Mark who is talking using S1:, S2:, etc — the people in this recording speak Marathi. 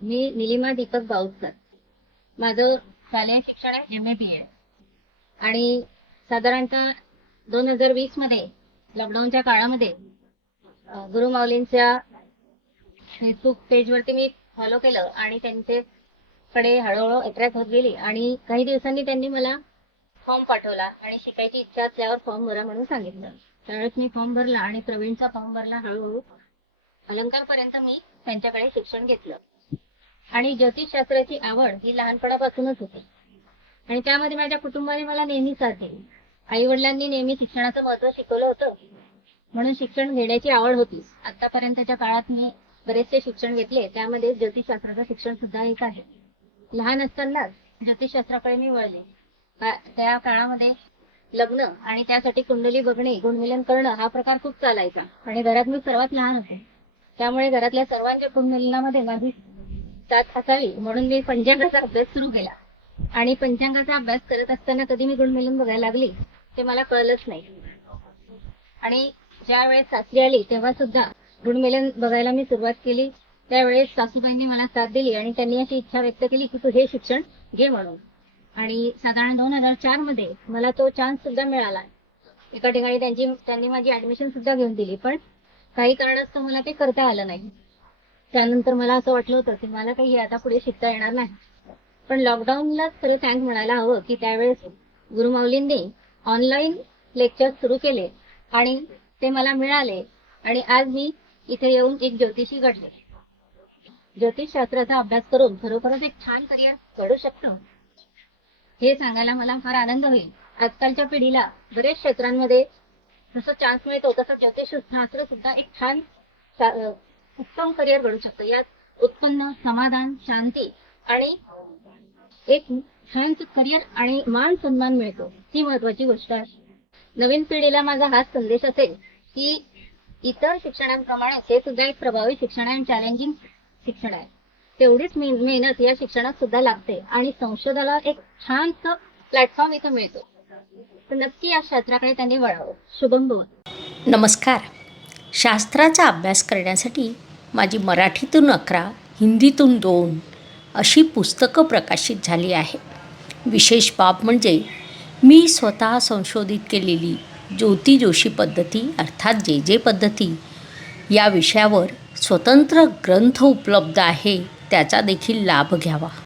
S1: मी निलिमा दीपक बाऊतकर माझं शालेय शिक्षण आहे एम ए बी ए आणि साधारणतः दोन हजार वीसमध्ये लॉकडाऊनच्या काळामध्ये गुरु माऊलींच्या फेसबुक पेजवरती मी फॉलो केलं आणि त्यांचे कडे हळूहळू अट्रॅक्ट होत गेली. आणि काही दिवसांनी त्यांनी मला फॉर्म पाठवला आणि शिकायची इच्छा असल्यावर फॉर्म भरा म्हणून सांगितलं. त्यावेळेस मी फॉर्म भरला आणि प्रवीणचा फॉर्म भरला हळूहळू. अलंकारपर्यंत मी त्यांच्याकडे शिक्षण घेतलं. आणि ज्योतिषशास्त्राची आवड ही लहानपणापासूनच होती. आणि त्यामध्ये माझ्या कुटुंबाने मला नेहमी साथ दिली. आई वडिलांनी नेहमी शिक्षणाचं महत्त्व शिकवलं होतं. म्हणून शिक्षण घेण्याची आवड होती. आतापर्यंतच्या काळात मी बरेचसे शिक्षण घेतले. त्यामध्ये ज्योतिषशास्त्राचं शिक्षण सुद्धा एक आहे. लहान असतानाच ज्योतिषशास्त्राकडे मी वळले. त्या काळामध्ये लग्न आणि त्यासाठी कुंडली बघणे गुणमिलन करणं हा प्रकार खूप चालायचा. आणि घरात मी सर्वात लहान होते. त्यामुळे घरातल्या सर्वांच्या कुंडलिनामध्ये माझी जात असावी. म्हणून मी पंचांगाचा अभ्यास सुरू केला. आणि पंचांगाचा अभ्यास करत असताना कधी मी गुणमेलन बघायला लागली ते मला कळलंच नाही. आणि ज्या वेळेस सासरी आली तेव्हा सुद्धा गुणमिलन बघायला मी सुरुवात केली. त्यावेळेस सासूबाईंनी मला साथ दिली आणि त्यांनी अशी इच्छा व्यक्त केली की तू हे शिक्षण घे म्हणून. आणि साधारण दोन हजार चारमध्ये मला तो चान्स सुद्धा मिळाला. एका ठिकाणी त्यांची त्यांनी माझी ऍडमिशन सुद्धा घेऊन दिली पण काही कारणास्तव मला ते करता आलं नाही. त्यानंतर मला असं वाटलं होतं की मला काही आता पुढे शिकता येणार नाही. पण लॉकडाऊनलाच खरं थँक म्हणायला हवं की त्यावेळेस गुरुमाऊलींनी ऑनलाईन लेक्चर सुरू केले आणि ते मला मिळाले आणि आज मी इथे येऊन एक ज्योतिषी घडले. ज्योतिषशास्त्राचा अभ्यास करून खरोखरच एक छान करिअर घडू शकतो. हे सांगायला मला फार आनंद होईल. आजकालच्या पिढीला बरेच क्षेत्रांमध्ये जसं चान्स मिळतो तसं ज्योतिषशास्त्र सुद्धा एक छान उत्तम करिअर घडू शकतं. यात उत्पन्न समाधान शांती आणि एक छान करिअर आणि मान सन्मान मिळतो. ही महत्वाची गोष्ट आहे. नवीन पिढीला माझा हाच संदेश असेल की इतर शिक्षणांप्रमाणे हे सुद्धा एक प्रभावी शिक्षण आहे आणि चॅलेंजिंग शिक्षण आहे. तेवढीच मेहनत या शिक्षणात सुद्धा लागते आणि संशोधनाला एक छान प्लॅटफॉर्म इथं मिळतो. तर नक्की या शास्त्राकडे त्यांनी वळावं. शुभम भवन.
S2: नमस्कार. शास्त्राचा अभ्यास करण्यासाठी माझी मराठीतून अकरा हिंदीतून दोन अशी पुस्तकं प्रकाशित झाली आहे. विशेष बाब म्हणजे मी स्वतः संशोधित केलेली ज्योती जोशी पद्धती अर्थात जे जे पद्धती या विषयावर स्वतंत्र ग्रंथ उपलब्ध आहे त्याचा देखील लाभ घ्यावा.